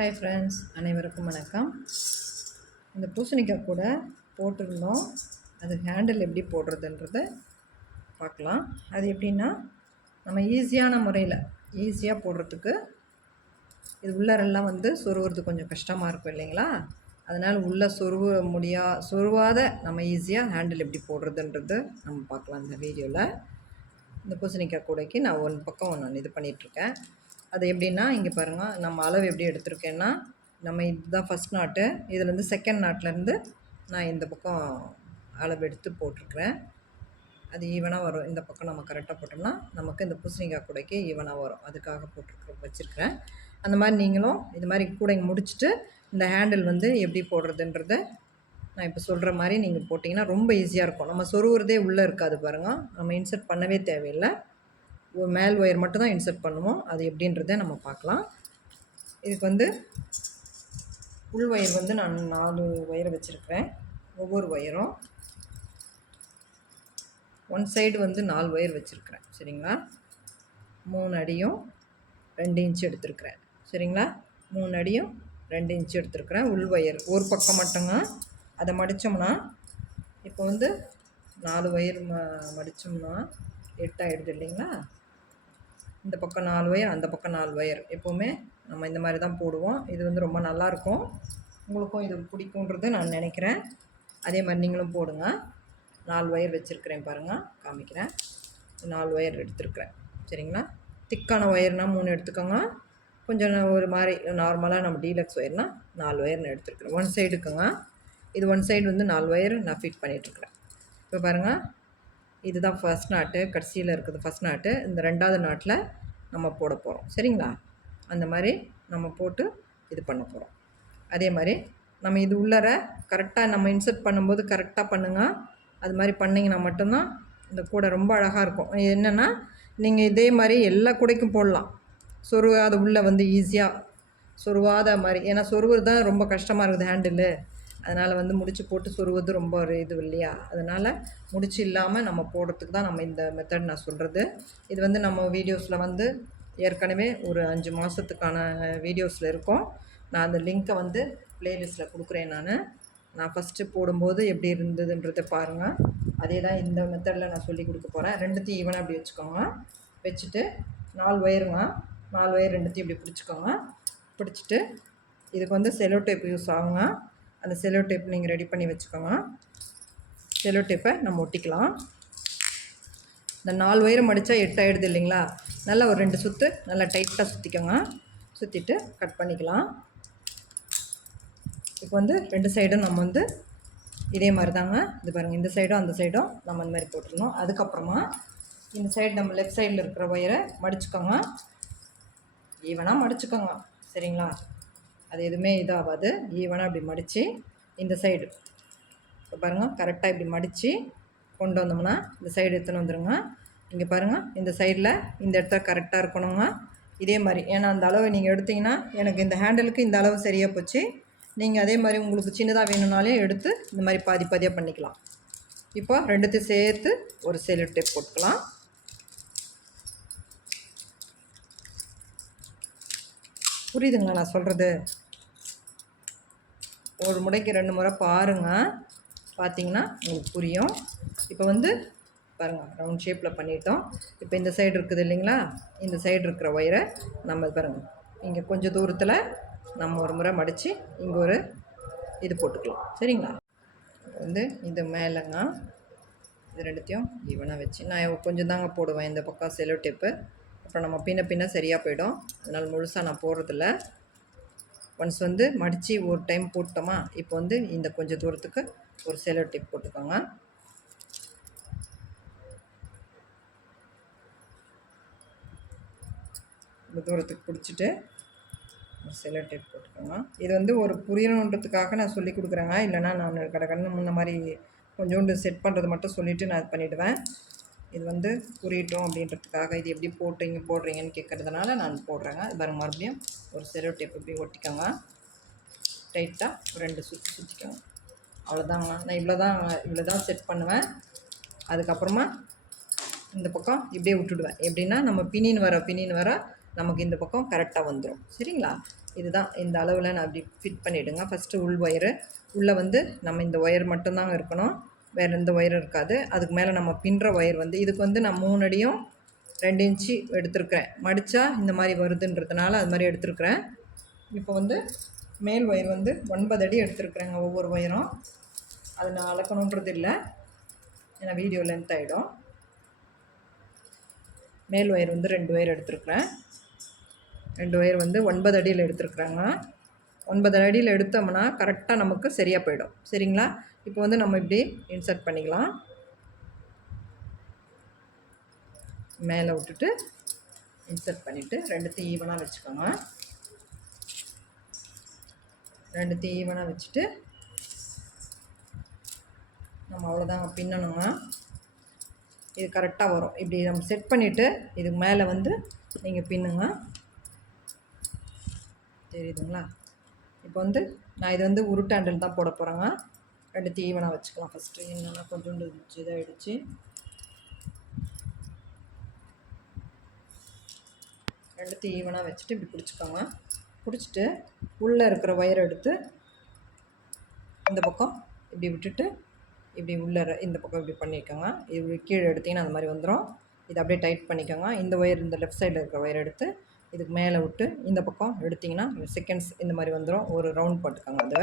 Hi friends அனைவருக்கும் வணக்கம். இந்த பூசணிக்காய் கூட போட்டிருந்தோம். அது ஹேண்டில் எப்படி போடுறதுன்றத பார்க்கலாம். அது எப்படின்னா நம்ம ஈஸியான முறையில் ஈஸியாக போடுறதுக்கு இது உள்ளரெல்லாம் வந்து சொருவுறது கொஞ்சம் கஷ்டமாக இருக்கும் இல்லைங்களா? அதனால் உள்ளே சொருவ முடியா சொருவாத நம்ம ஈஸியாக ஹேண்டில் எப்படி போடுறதுன்றது நம்ம பார்க்கலாம் இந்த வீடியோவில் இந்த பூசணிக்காய் கூடைக்கு நான் ஒன் பக்கம் நான் இது பண்ணிகிட்ருக்கேன் அது எப்படின்னா இங்கே பாருங்கள் நம்ம அளவு எப்படி எடுத்திருக்கேன்னா நம்ம இதுதான் ஃபஸ்ட் நாட்டு இதுலேருந்து செகண்ட் நாட்லேருந்து நான் இந்த பக்கம் அளவு எடுத்து போட்டிருக்கிறேன். அது ஈவனாக வரும். இந்த பக்கம் நம்ம கரெக்டாக போட்டோம்னா நமக்கு இந்த பூசணிக்காய் கூடைக்கு ஈவனாக வரும். அதுக்காக போட்டிருக்க வச்சுருக்கிறேன். அந்த மாதிரி நீங்களும் இது மாதிரி கூடைங்க முடிச்சுட்டு இந்த ஹேண்டில் வந்து எப்படி போடுறதுன்றத நான் இப்போ சொல்கிற மாதிரி நீங்கள் போட்டிங்கன்னா ரொம்ப ஈஸியாக இருக்கும். நம்ம சொருவுறதே உள்ளே இருக்காது பாருங்கள் நம்ம இன்சர்ட் பண்ணவே தேவையில்லை. ஒரு மேல் ஒயர் மட்டும் தான் இன்சர்ட் பண்ணுவோம். அது எப்படின்றத நம்ம பார்க்கலாம். இதுக்கு வந்து உள் ஒயர் வந்து நான் நாலு ஒயரை வச்சுருக்கிறேன். ஒவ்வொரு ஒயரும் ஒன் சைடு வந்து நாலு ஒயர் வச்சுருக்கிறேன். சரிங்களா? மூணு அடியும் ரெண்டு இன்ச்சு எடுத்துருக்கிறேன். சரிங்களா? மூணு அடியும் ரெண்டு இன்ச்சு எடுத்துருக்குறேன். உள் ஒயர் ஒரு பக்கம் மட்டுங்க. அதை மடித்தோம்னா இப்போ வந்து நாலு ஒயர் ம மடித்தோம்னா எட்டாயிடுது இல்லைங்களா? இந்த பக்கம் நாலு ஒயர் அந்த பக்கம் நாலு ஒயர் எப்போவுமே நம்ம இந்த மாதிரி தான் போடுவோம். இது வந்து ரொம்ப நல்லாயிருக்கும். உங்களுக்கும் இது பிடிக்குன்றது நான் நினைக்கிறேன். அதே மாதிரி நீங்களும் போடுங்க. நாலு ஒயர் வச்சுருக்கிறேன் பாருங்கள் காமிக்கிறேன். நாலு ஒயர் எடுத்துருக்குறேன். சரிங்களா? திக்கான ஒயர்னால் மூணு எடுத்துக்கோங்க. கொஞ்சம் ஒரு மாதிரி நார்மலாக நம்ம டீலக்ஸ் ஒயர்னால் நாலு ஒயர்னு எடுத்துருக்குறேன். ஒன் சைடுக்குங்க இது ஒன் சைடு வந்து நாலு ஒயர் நான் ஃபிட் பண்ணிகிட்ருக்குறேன் இப்போ பாருங்கள் இதுதான் ஃபஸ்ட் நாட்டு கடைசியில் இருக்குது ஃபஸ்ட் நாட்டு. இந்த ரெண்டாவது நாட்டில் நம்ம போட போகிறோம் சரிங்களா? அந்த மாதிரி நம்ம போட்டு இது பண்ண போகிறோம் அதே மாதிரி நம்ம இது உள்ளர கரெக்டாக நம்ம இன்சர்ட் பண்ணும்போது கரெக்டாக பண்ணுங்கள் அது மாதிரி பண்ணிங்கன்னா மட்டும்தான் இந்த கூடை ரொம்ப அழகாக இருக்கும். என்னென்னா நீங்கள் இதே மாதிரி எல்லா கூடைக்கும் போடலாம். சொருவாத உள்ளே வந்து ஈஸியாக சொருவாத மாதிரி. ஏன்னா சொருவது தான் ரொம்ப கஷ்டமாக இருக்குது ஹேண்டிலு அதனால் வந்து முடிச்சு போட்டு சொருவது ரொம்ப ஒரு இது இல்லையா? அதனால் முடிச்சு இல்லாமல் நம்ம போடுறதுக்கு தான் நம்ம இந்த மெத்தட் நான் சொல்கிறது இது வந்து நம்ம வீடியோஸில் வந்து ஏற்கனவே ஒரு அஞ்சு மாதத்துக்கான வீடியோஸில் இருக்கும். நான் அந்த லிங்க்கை வந்து ப்ளேலிஸ்ட்டில் கொடுக்குறேன் நான். நான் ஃபஸ்ட்டு போடும்போது எப்படி இருந்ததுன்றதை பாருங்கள் அதே தான் இந்த மெத்தடில் நான் சொல்லி கொடுக்க போகிறேன் ரெண்டுத்தையும் ஈவனாக அப்படி வச்சுக்கோங்க. வச்சுட்டு நாலு ஒயருங்க நாலு ஒயர் ரெண்டுத்தையும் இப்படி பிடிச்சிக்கோங்க. பிடிச்சிட்டு இதுக்கு வந்து செலோ டேப் யூஸ் ஆகுங்க. அந்த செலோ டேப் நீங்கள் ரெடி பண்ணி வச்சுக்கோங்க. செலோ டேப்பை நம்ம ஒட்டிக்கலாம். இந்த நாலு ஒயரை மடித்தா எட்டு ஆகிடுது இல்லைங்களா? நல்லா ஒரு ரெண்டு சுற்று நல்லா டைட்டாக சுற்றிக்கோங்க சுற்றிட்டு கட் பண்ணிக்கலாம். இப்போ வந்து ரெண்டு சைடும் நம்ம வந்து இதே மாதிரி தாங்க இது பாருங்கள் இந்த சைடும் அந்த சைடும் நம்ம இந்த மாதிரி போட்டுருணும் அதுக்கப்புறமா இந்த சைடு நம்ம லெஃப்ட் சைடில் இருக்கிற ஒயரை மடிச்சுக்கோங்க. ஈவனாக மடிச்சுக்கோங்க. சரிங்களா? அது எதுவுமே இதாகாது. ஈவனாக இப்படி மடித்து இந்த சைடு இப்போ பாருங்கள் கரெக்டாக இப்படி மடித்து கொண்டு வந்தோம்னா இந்த சைடு எடுத்துன்னு வந்துடுங்க இங்கே பாருங்கள் இந்த சைடில் இந்த இடத்த கரெக்டாக இருக்கணுங்க. இதே மாதிரி. ஏன்னா அந்த அளவு நீங்கள் எடுத்திங்கன்னா எனக்கு இந்த ஹேண்டிலுக்கு இந்த அளவு சரியாக போச்சு. நீங்கள் அதே மாதிரி உங்களுக்கு சின்னதாக வேணும்னாலே எடுத்து இந்த மாதிரி பாதி பாதியாக பண்ணிக்கலாம். இப்போ ரெண்டுத்தையும் சேர்த்து ஒரு செல்லு டேப் போட்டுக்கலாம். புரியுதுங்களா நான் சொல்கிறது ஒரு முறைக்கு ரெண்டு முறை பாருங்கள் பார்த்தீங்கன்னா உங்களுக்கு புரியும். இப்போ வந்து பாருங்கள் ரவுண்ட் ஷேப்பில் பண்ணிட்டோம். இப்போ இந்த சைடு இருக்குது இல்லைங்களா? இந்த சைடு இருக்கிற ஒயரை நம்ம பாருங்கள் இங்கே கொஞ்சம் தூரத்தில் நம்ம ஒரு முறை மடித்து இங்கே ஒரு இது போட்டுக்கலாம். சரிங்களா? வந்து இது மேலேங்க. இது ரெண்டுத்தையும் ஈவனாக வச்சு நான் கொஞ்சம் தாங்க போடுவேன். இந்த பக்கம் செலோ டேப்பு அப்புறம் நம்ம பின்ன பின்ன சரியாக போயிடும். அதனால் முழுசாக நான் போடுறதில்ல. ஒன்ஸ் வந்து மடித்து ஒரு டைம் போட்டோமா இப்போ வந்து இந்த கொஞ்சம் தூரத்துக்கு ஒரு செலோ டேப் போட்டுக்கோங்க. இந்த தூரத்துக்கு பிடிச்சிட்டு ஒரு செலோ டேப் போட்டுக்கோங்க. இது வந்து ஒரு புரியணுன்றதுக்காக நான் சொல்லி கொடுக்குறேங்க. இல்லைனா நான் கடை கடன்னு முன்ன மாதிரி கொஞ்சோண்டு செட் பண்ணுறது மட்டும் சொல்லிவிட்டு நான் இது பண்ணிவிடுவேன் இது வந்து புரியட்டும் அப்படின்றதுக்காக இது எப்படி போட்டுங்க போடுறீங்கன்னு கேட்குறதுனால நான் போடுறேங்க. இது பாருங்க மறுபடியும் ஒரு செரோ டேப் இப்படி ஒட்டிக்கோங்க. டைட்டாக ரெண்டு சுற்றி சுற்றிக்கோங்க அவ்வளோதாங்க. நான் இவ்வளோ தான் இவ்வளோ தான் செட் பண்ணுவேன். அதுக்கப்புறமா இந்த பக்கம் இப்படியே விட்டுடுவேன். எப்படின்னா நம்ம பினின்னு வர பினின்னு வர நமக்கு இந்த பக்கம் கரெக்டாக வந்துடும் சரிங்களா? இதுதான் இந்த அளவில் நான் அப்படி ஃபிட் பண்ணிவிடுங்க ஃபஸ்ட்டு உள் ஒயரு உள்ளே வந்து நம்ம இந்த ஒயர் மட்டும்தாங்க இருக்கணும். வேறு எந்த ஒயரும் இருக்காது. அதுக்கு மேலே நம்ம பின்னுற ஒயர் வந்து இதுக்கு வந்து நான் மூணு அடியும் ரெண்டு இன்ச்சு எடுத்துருக்கிறேன். மடித்தா இந்த மாதிரி வருதுன்றதுனால அது மாதிரி எடுத்திருக்கிறேன். இப்போ வந்து மேல் ஒயர் வந்து ஒன்பது அடி எடுத்துருக்குறேங்க ஒவ்வொரு ஒயரும் அது நான் அளக்கணுன்றது இல்லை. ஏன்னா வீடியோ லென்த் ஆகிடும் மேல் ஒயர் வந்து ரெண்டு ஒயர் எடுத்துருக்குறேன். ரெண்டு ஒயர் வந்து ஒன்பது அடியில் எடுத்துருக்குறாங்க. ஒன்பது அடியில் எடுத்தோம்னா கரெக்டாக நமக்கு சரியாக போயிடும். சரிங்களா? இப்போ வந்து நம்ம இப்படி இன்சர்ட் பண்ணிக்கலாம். மேலே விட்டுட்டு இன்சர்ட் பண்ணிவிட்டு ரெண்டுத்தையும் ஈவனாக வச்சுக்கோங்க. ரெண்டுத்தையும் ஈவனாக வச்சுட்டு நம்ம அவ்வளோதாங்க பின்னணுங்க இது கரெக்டாக வரும். இப்படி நம்ம செட் பண்ணிவிட்டு இதுக்கு மேலே வந்து நீங்கள் பின்னுங்க. தெரியுதுங்களா? இப்போ வந்து நான் இது வந்து உருட்டாண்டில் தான் போட போகிறேங்க ரெண்டு தீவனம் வச்சுக்கலாம் ஃபஸ்ட்டு என்னென்னா கொஞ்சோண்டு இதாகிடுச்சு ரெண்டு ஈவனாக வச்சுட்டு இப்படி பிடிச்சிக்கோங்க. பிடிச்சிட்டு உள்ளே இருக்கிற ஒயரை எடுத்து இந்த பக்கம் இப்படி விட்டுட்டு இப்படி உள்ளே இந்த பக்கம் இப்படி பண்ணிக்கோங்க. இது கீழே எடுத்திங்கன்னா அந்த மாதிரி வந்துடும் இதை அப்படியே டைட் பண்ணிக்கோங்க. இந்த ஒயர் இந்த லெஃப்ட் சைடில் இருக்கிற ஒயர் எடுத்து இதுக்கு மேலே விட்டு இந்த பக்கம் எடுத்திங்கன்னா செகண்ட்ஸ் இந்த மாதிரி வந்துடும் ஒரு ரவுண்ட் போட்டுக்கோங்க அதை.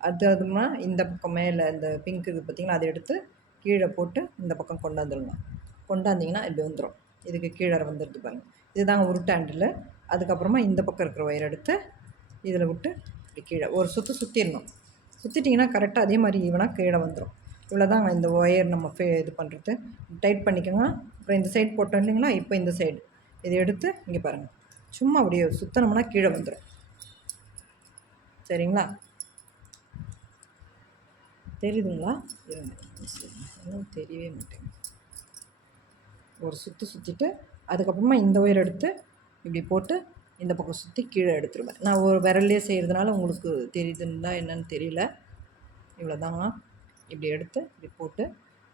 அது அதுமா இந்த பக்கம் மேலே இந்த பிங்க் இது பார்த்திங்கன்னா அதை எடுத்து கீழே போட்டு இந்த பக்கம் கொண்டாந்துருங்க. கொண்டாந்திங்கன்னா இப்படி வந்துடும் இதுக்கு கீழே வந்துடுது பாருங்கள் இதுதாங்க உருட்டாண்டில் அதுக்கப்புறமா இந்த பக்கம் இருக்கிற ஒயர் எடுத்து இதில் விட்டு இப்படி கீழே ஒரு சுற்று சுற்றிடணும் சுற்றிட்டிங்கன்னா கரெக்டாக அதே மாதிரி ஈவனாக கீழே வந்துடும் இவ்வளோ தாங்க இந்த ஒயர் நம்ம ஃபே இது பண்ணுறது டைட் பண்ணிக்கோங்க. அப்புறம் இந்த சைடு போட்டோம் இல்லைங்களா இப்போ இந்த சைடு இதை எடுத்து இங்கே பாருங்கள் சும்மா அப்படியே சுற்றினோம்னா கீழே வந்துடும் சரிங்களா? தெரியுதுங்களா? இருங்க தெரியவே மாட்டேங்க ஒரு சுற்று சுற்றிட்டு அதுக்கப்புறமா இந்த ஒயர் எடுத்து இப்படி போட்டு இந்த பக்கம் சுற்றி கீழே எடுத்துருவேன். நான் ஒரு விரல்லே செய்கிறதுனால உங்களுக்கு தெரியுதுன்னா என்னன்னு தெரியல. இவ்வளோதாங்க இப்படி எடுத்து இப்படி போட்டு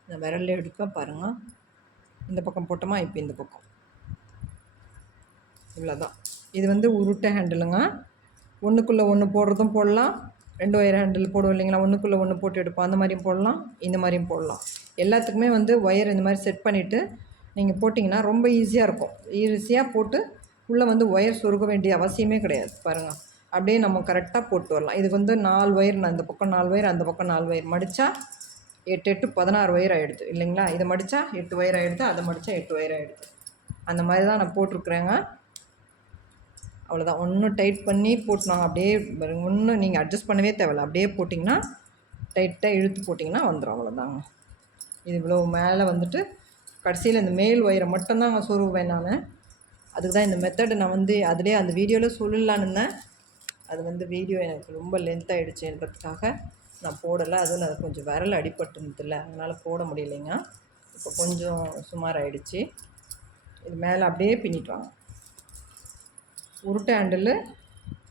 இந்த விரல்லே எடுக்க பாருங்கள் இந்த பக்கம் போட்டோமா இப்போ இந்த பக்கம். இவ்வளோதான் இது வந்து உருட்டை ஹேண்டிலுங்க ஒன்றுக்குள்ளே ஒன்று போடுறதும் போடலாம். ரெண்டு ஒயர் ஹேண்டில் போடுவோம் இல்லைங்களா? ஒன்றுக்குள்ளே ஒன்று போட்டு எடுப்போம். அந்த மாதிரியும் போடலாம். இந்த மாதிரியும் போடலாம். எல்லாத்துக்குமே வந்து ஒயர் இந்த மாதிரி செட் பண்ணிவிட்டு நீங்கள் போட்டிங்கன்னா ரொம்ப ஈஸியாக இருக்கும். ஈஸியாக போட்டு உள்ளே வந்து ஒயர் சொருக வேண்டிய அவசியமே கிடையாது. பாருங்கள் அப்படியே நம்ம கரெக்டாக போட்டு வரலாம். இது வந்து நாலு ஒயர் நான் இந்த பக்கம் நாலு ஒயர் அந்த பக்கம் நாலு ஒயர் மடித்தா எட்டு எட்டு பதினாறு ஒயர் ஆகிடுது இல்லைங்களா? இதை மடித்தா எட்டு ஒயர் ஆகிடுது அதை மடித்தா எட்டு ஒயர் ஆகிடுது அந்த மாதிரி தான் நான் போட்டிருக்குறேங்க. அவ்வளோதான் ஒன்றும் டைட் பண்ணி போட்டணும் அப்படியே ஒன்றும் நீங்கள் அட்ஜஸ்ட் பண்ணவே தேவையில்ல. அப்படியே போட்டிங்கன்னா டைட்டாக இழுத்து போட்டிங்கன்னா வந்துடும் அவ்வளோதாங்க இது இவ்வளோ மேலே வந்துட்டு கடைசியில் இந்த மேல் ஒயரை மட்டும்தான் நான் சொருவேன் நான். அதுக்கு தான் இந்த மெத்தடு நான் வந்து அதிலே அந்த வீடியோவில் சொல்லலான்னு இருந்தேன். அது வந்து வீடியோ எனக்கு ரொம்ப லென்த் ஆகிடுச்சுன்றதுக்காக நான் போடலை. அதுவும் அது கொஞ்சம் விரல் அடிபட்டுருந்ததில்ல அதனால் போட முடியலைங்க. இப்போ கொஞ்சம் சுமார் ஆகிடுச்சி இது மேலே அப்படியே பின்னிட்டு வாங்க. உருட்டை ஹேண்டில்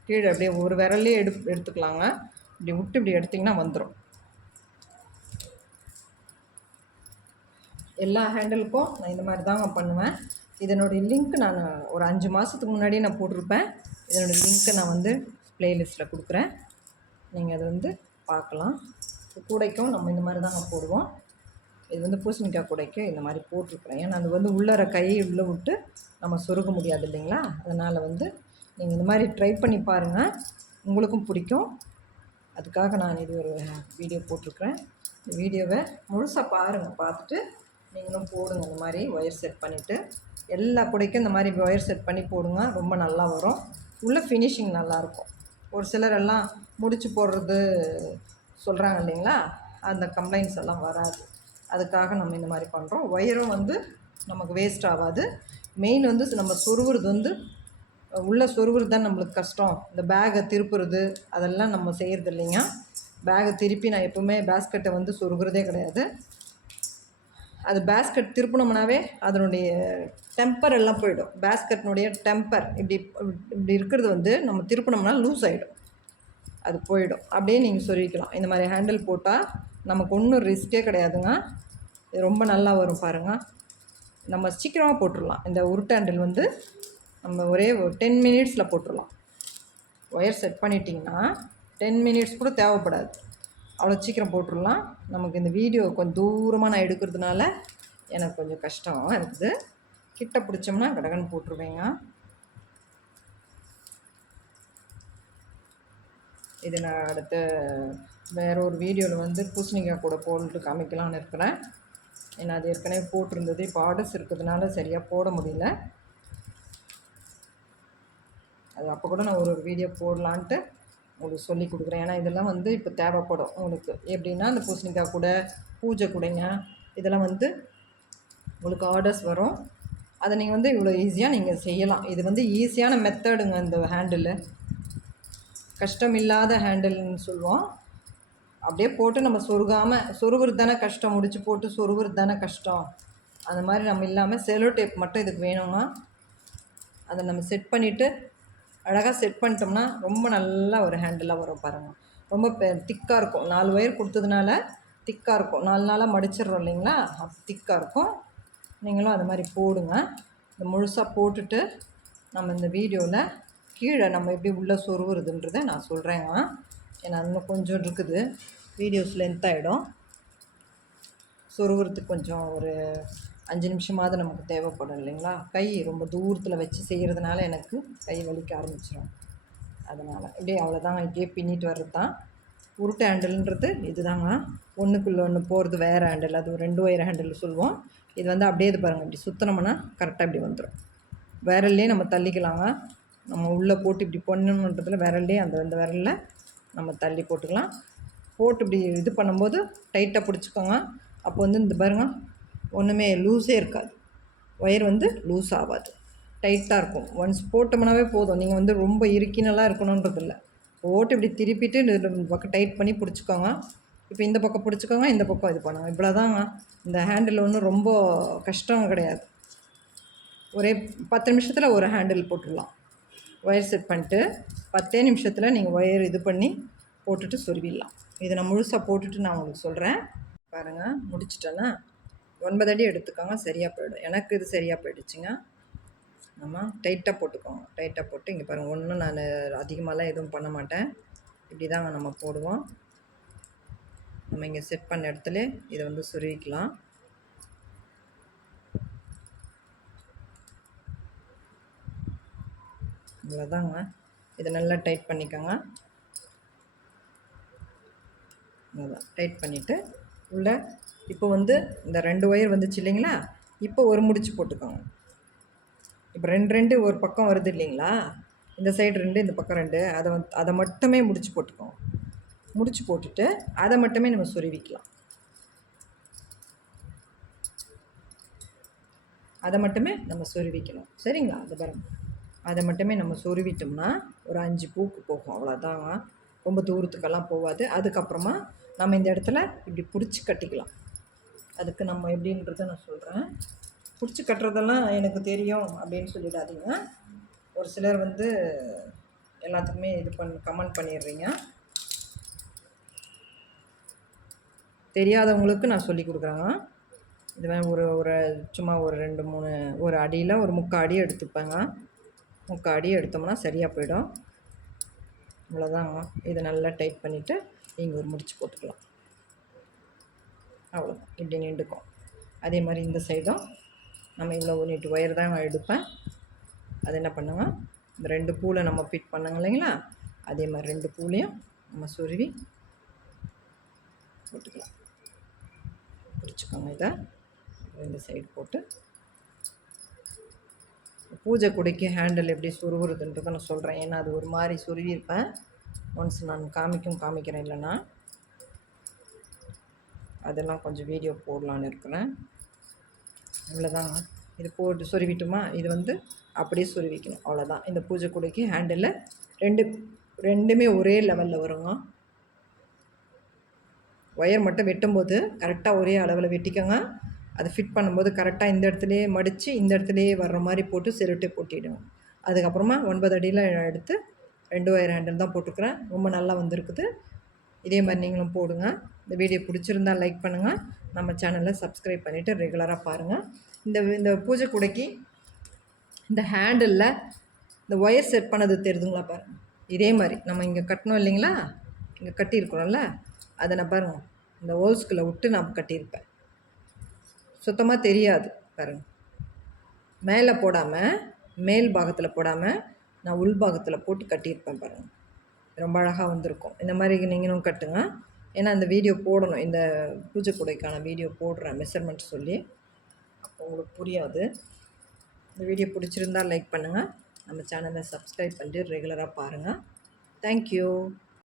கீழே அப்படியே ஒரு விரல்லே எடு எடுத்துக்கலாங்க. இப்படி விட்டு இப்படி எடுத்திங்கன்னா வந்துடும் எல்லா ஹேண்டிலுக்கும் நான் இந்த மாதிரி தாங்க பண்ணுவேன். இதனுடைய லிங்க் நான் ஒரு அஞ்சு மாதத்துக்கு முன்னாடியே நான் போட்டிருப்பேன். இதனுடைய லிங்க்கை நான் வந்து ப்ளேலிஸ்ட்டில் கொடுக்குறேன். நீங்கள் அதை வந்து பார்க்கலாம். கூடைக்கும் நம்ம இந்த மாதிரி தாங்க போடுவோம். இது வந்து பூசணிக்காய் குடைக்கு இந்த மாதிரி போட்டிருக்குறேன். ஏன்னா அது வந்து உள்ளர கையை உள்ளே விட்டு நம்ம சொருக முடியாது இல்லைங்களா? அதனால் வந்து நீங்கள் இந்த மாதிரி ட்ரை பண்ணி பாருங்கள் உங்களுக்கும் பிடிக்கும். அதுக்காக நான் இது ஒரு வீடியோ போட்டிருக்கிறேன். இந்த வீடியோவை முழுசாக பாருங்கள் பார்த்துட்டு நீங்களும் போடுங்க. இந்த மாதிரி ஒயர் செட் பண்ணிவிட்டு எல்லா குடைக்கும் இந்த மாதிரி ஒயர் செட் பண்ணி போடுங்க. ரொம்ப நல்லா வரும். உள்ளே ஃபினிஷிங் நல்லாயிருக்கும் ஒரு சிலர் எல்லாம் முடிச்சு போடுறது சொல்கிறாங்க இல்லைங்களா? அந்த கம்ப்ளைண்ட்ஸ் எல்லாம் வராது. அதுக்காக நம்ம இந்த மாதிரி பண்ணுறோம் ஒயரும் வந்து நமக்கு வேஸ்ட் ஆகாது. மெயின் வந்து நம்ம சொருவுறது வந்து உள்ளே சொருவுறது தான் நம்மளுக்கு கஷ்டம். இந்த பேகை திருப்புறது அதெல்லாம் நம்ம செய்கிறது இல்லைங்க. பேகை திருப்பி நான் எப்போவுமே பேஸ்கெட்டை வந்து சொருகிறதே கிடையாது. அது பேஸ்கெட் திருப்பினோம்னாவே அதனுடைய டெம்பர் எல்லாம் போயிடும். பேஸ்கெட்னுடைய டெம்பர் இப்படி இப்படி இருக்கிறது வந்து நம்ம திருப்பினோம்னா லூஸ் ஆகிடும் அது போயிடும். அப்படியே நீங்கள் சொல்லிக்கலாம். இந்த மாதிரி ஹேண்டில் போட்டால் நமக்கு ஒன்றும் ரிஸ்க்கே கிடையாதுங்க. இது ரொம்ப நல்லா வரும் பாருங்கள் நம்ம சீக்கிரமாக போட்டுடலாம். இந்த உருட்டு ஹேண்டில் வந்து நம்ம ஒரே ஒரு டென் மினிட்ஸில் போட்டுடலாம். ஒயர் செட் பண்ணிட்டிங்கன்னா டென் மினிட்ஸ் கூட தேவைப்படாது. அவ்வளோ சீக்கிரம் போட்டுடலாம். நமக்கு இந்த வீடியோ கொஞ்சம் தூரமாக நான் எடுக்கிறதுனால எனக்கு கொஞ்சம் கஷ்டம் இருக்குது. கிட்ட பிடிச்சோம்னா கடகன்னு போட்டுருவேங்க. இது நான் அடுத்த வேற ஒரு வீடியோவில் வந்து பூசணிக்காய் கூட போட்டு காமிக்கலாம்னு இருக்கிறேன். ஏன்னா அது ஏற்கனவே போட்டிருந்தது. இப்போ ஆர்டர்ஸ் இருக்கிறதுனால சரியாக போட முடியல. அது அப்போ கூட நான் ஒரு ஒரு வீடியோ போடலான்ட்டு உங்களுக்கு சொல்லி கொடுக்குறேன். ஏன்னா இதெல்லாம் வந்து இப்போ தேவைப்படும் உங்களுக்கு. எப்படின்னா அந்த பூசணிக்காய் கூட பூஜை கூடைங்க இதெல்லாம் வந்து உங்களுக்கு ஆர்டர்ஸ் வரும். அதை நீங்கள் வந்து இவ்வளோ ஈஸியாக நீங்கள் செய்யலாம். இது வந்து ஈஸியான மெத்தடுங்க இந்த ஹேண்டில் கஷ்டம் இல்லாத ஹேண்டில்னு சொல்லுவோம். அப்படியே போட்டு நம்ம சொருகாமல் சொருகுறது தானே கஷ்டம். முடிச்சு போட்டு சொருகுறது தானே கஷ்டம். அந்த மாதிரி நம்ம இல்லாமல் செலோ டேப் மட்டும் இதுக்கு வேணுங்க அதை நம்ம செட் பண்ணிவிட்டு அழகாக செட் பண்ணிட்டோம்னா ரொம்ப நல்லா ஒரு ஹேண்டிலாக வரும் பாருங்கள் ரொம்ப திக்காக இருக்கும். நாலு ஒயர் கொடுத்ததுனால திக்காக இருக்கும். நாலு நாளாக மடிச்சிடுறோம் இல்லைங்களா? திக்காக இருக்கும். நீங்களும் அது மாதிரி போடுங்க. இந்த முழுசாக போட்டுட்டு நம்ம இந்த வீடியோவில் கீழே நம்ம எப்படி உள்ளே சொருவுறதுன்றதை நான் சொல்கிறேன் ஏன்னா இன்னும் கொஞ்சம் இருக்குது. வீடியோஸ் லென்த் ஆகிடும் சொருவுறதுக்கு கொஞ்சம் ஒரு அஞ்சு நிமிஷமாவது நமக்கு தேவைப்படும் இல்லைங்களா? கை ரொம்ப தூரத்தில் வச்சு செய்கிறதுனால எனக்கு கை வலிக்க ஆரம்பிச்சிடும் அதனால் இப்படியே அவ்வளோதாங்க இப்படியே பின்னிட்டு வர்றது தான் உருட்டு ஹேண்டில்ன்றது இது தாங்க ஒன்றுக்குள்ளே ஒன்று போகிறது வேறு ஹேண்டில் அது ஒரு ரெண்டு ஒயர் ஹேண்டில் சொல்லுவோம். இது வந்து அப்படியே இது பாருங்கள் இப்படி சுற்றினோம்னா கரெக்டாக இப்படி வந்துடும் வேரல்லையே நம்ம தள்ளிக்கலாங்க. நம்ம உள்ளே போட்டு இப்படி பண்ணணுன்றதுல விரல்லே அந்த அந்த விரலில் நம்ம தள்ளி போட்டுக்கலாம். போட்டு இப்படி இது பண்ணும்போது டைட்டாக பிடிச்சிக்கோங்க. அப்போ வந்து இந்த பாருங்க ஒன்றுமே லூஸே இருக்காது. ஒயர் வந்து லூஸ் ஆகாது. டைட்டாக இருக்கும். ஒன்ஸ் போட்டோம்னாவே போதும். நீங்கள் வந்து ரொம்ப இருக்கினலாம் இருக்கணுன்றதில்ல. போட்டு இப்படி திருப்பிட்டு இந்த பக்கம் டைட் பண்ணி பிடிச்சிக்கோங்க. இப்போ இந்த பக்கம் பிடிச்சிக்கோங்க இந்த பக்கம் இது பண்ணுங்க. இவ்வளோதாங்க இந்த ஹேண்டில் ஒன்றும் ரொம்ப கஷ்டம் கிடையாது. ஒரே பத்து நிமிஷத்தில் ஒரு ஹேண்டில் போட்டுடலாம். ஒயர் செட் பண்ணிட்டு பத்தே நிமிஷத்தில் நீங்கள் ஒயர் இது பண்ணி போட்டுட்டு சொருவிடலாம் இதை நான் முழுசாக போட்டுட்டு நான் உங்களுக்கு சொல்கிறேன் பாருங்கள் முடிச்சிட்டேன்னா ஒன்பது அடி எடுத்துக்கோங்க சரியாக போயிடும். எனக்கு இது சரியாக போயிடுச்சுங்க. நம்ம டைட்டாக போட்டுக்கோங்க. டைட்டாக போட்டு இங்கே பாருங்கள் ஒன்றும் நான் அதிகமாகலாம் எதுவும் பண்ண மாட்டேன். இப்படி தாங்க நம்ம போடுவோம். நம்ம இங்கே செட் பண்ண இடத்துல இதை வந்து சுருவிக்கலாம் இவ்வளோதாங்க இதை நல்லா டைட் பண்ணிக்கோங்க. அவ்வளோதான். டைட் பண்ணிவிட்டு உள்ளே இப்போ வந்து இந்த ரெண்டு ஒயர் வந்துச்சு இல்லைங்களா? இப்போ ஒரு முடிச்சு போட்டுக்கோங்க. இப்போ ரெண்டு ரெண்டு ஒரு பக்கம் வருது இல்லைங்களா? இந்த சைடு ரெண்டு இந்த பக்கம் ரெண்டு. அதை வந்து அதை மட்டுமே முடிச்சு போட்டுக்கோங்க. முடிச்சு போட்டுட்டு அதை மட்டுமே நம்ம சொருவிக்கலாம். அதை மட்டுமே நம்ம சொருவிக்கணும். சரிங்களா? அது பாருங்க. அதை மட்டுமே நம்ம சொருவிட்டோம்னா ஒரு அஞ்சு பூக்கு போகும். அவ்வளோதாங்க ரொம்ப தூரத்துக்கெல்லாம் போகாது. அதுக்கப்புறமா நம்ம இந்த இடத்துல இப்படி பிடிச்சி கட்டிக்கலாம். அதுக்கு நம்ம எப்படின்றத நான் சொல்கிறேன் பிடிச்சி கட்டுறதெல்லாம் எனக்கு தெரியும் அப்படின்னு சொல்லிடாதீங்க. ஒரு சிலர் வந்து எல்லாத்துக்குமே இது பண்ண கமெண்ட் பண்ணிடுறீங்க. தெரியாதவங்களுக்கு நான் சொல்லி கொடுக்குறேங்க. இது மாதிரி ஒரு ஒரு சும்மா ஒரு ரெண்டு மூணு ஒரு அடியில் ஒரு முக்கால் அடி எடுத்துப்பேங்க. முக்கால் அடி எடுத்தோம்னா சரியாக போயிடும். இவ்வளோதாங்க இதை நல்லா டைட் பண்ணிவிட்டு நீங்கள் ஒரு முடிச்சு போட்டுக்கலாம். அவ்வளோதான். இப்படி நின்றுக்கும் அதே மாதிரி இந்த சைடும் நம்ம இவ்வளோ நீட்டு ஒயர் தான் நான் எடுப்பேன். அது என்ன பண்ணுங்க? இந்த ரெண்டு பூவில் நம்ம ஃபிட் பண்ணங்க இல்லைங்களா? அதே மாதிரி ரெண்டு பூலையும் நம்ம சுருவி போட்டுக்கலாம். பிடிச்சிக்கோங்க இதை. இந்த சைடு போட்டு பூஜை குடைக்கு ஹேண்டில் எப்படி சுருகுறதுன்றதை நான் சொல்கிறேன் ஏன்னா அது ஒரு மாதிரி சுருவிருப்பேன் ஒன்ஸ் நான் காமிக்கும் காமிக்கிறேன் இல்லைன்னா. அதெல்லாம் கொஞ்சம் வீடியோ போடலான்னு இருக்கிறேன். இவ்வளோதாங்க இது போட்டு சொருவிட்டுமா? இது வந்து அப்படியே சொருவிக்கணும். அவ்வளோதான் இந்த பூஜை குடைக்கு ஹேண்டில் ரெண்டு ரெண்டுமே ஒரே லெவலில் வருங்க. ஒயர் மட்டும் வெட்டும்போது கரெக்டாக ஒரே அளவில் வெட்டிக்கோங்க. அதை ஃபிட் பண்ணும்போது கரெக்டாக இந்த இடத்துலையே மடித்து இந்த இடத்துலையே வர்ற மாதிரி போட்டு செருட்டை போட்டிடுவோம் அதுக்கப்புறமா ஒன்பது அடியில் எடுத்து ரெண்டு ஒயர் ஹேண்டில் தான் போட்டுக்கிறேன். ரொம்ப நல்லா வந்திருக்குது. இதே மாதிரி நீங்களும் போடுங்க. இந்த வீடியோ பிடிச்சிருந்தா லைக் பண்ணுங்கள் நம்ம சேனலை சப்ஸ்கிரைப் பண்ணிவிட்டு ரெகுலராக பாருங்கள் இந்த இந்த பூஜை கூடைக்கு இந்த ஹேண்டிலில் இந்த ஒயர் செட் பண்ணது தெரியுதுங்களா பாருங்கள் இதே மாதிரி நம்ம இங்கே கட்டணும் இல்லைங்களா? இங்கே கட்டியிருக்கிறோம்ல? அதை நான் பாருங்கள் இந்த ஓல்ஸ்குள்ளே விட்டு நான் கட்டியிருப்பேன். சுத்தமாக தெரியாது பாருங்கள் மேலே போடாமல் மேல் பாகத்தில் போடாமல் நான் உள் பாகத்தில் போட்டு கட்டியிருப்பேன் பாருங்கள் ரொம்ப அழகாக வந்திருக்கும். இந்த மாதிரி நீங்களும் கட்டுங்க. ஏன்னா இந்த வீடியோ போடணும். இந்த பூஜை கூடைக்கான வீடியோ போடுறேன் மெஷர்மெண்ட் சொல்லி. அப்போ உங்களுக்கு புரியாது. இந்த வீடியோ பிடிச்சிருந்தால் லைக் பண்ணுங்கள் நம்ம சேனலை சப்ஸ்கிரைப் பண்ணிட்டு ரெகுலராக பாருங்கள் தேங்க்யூ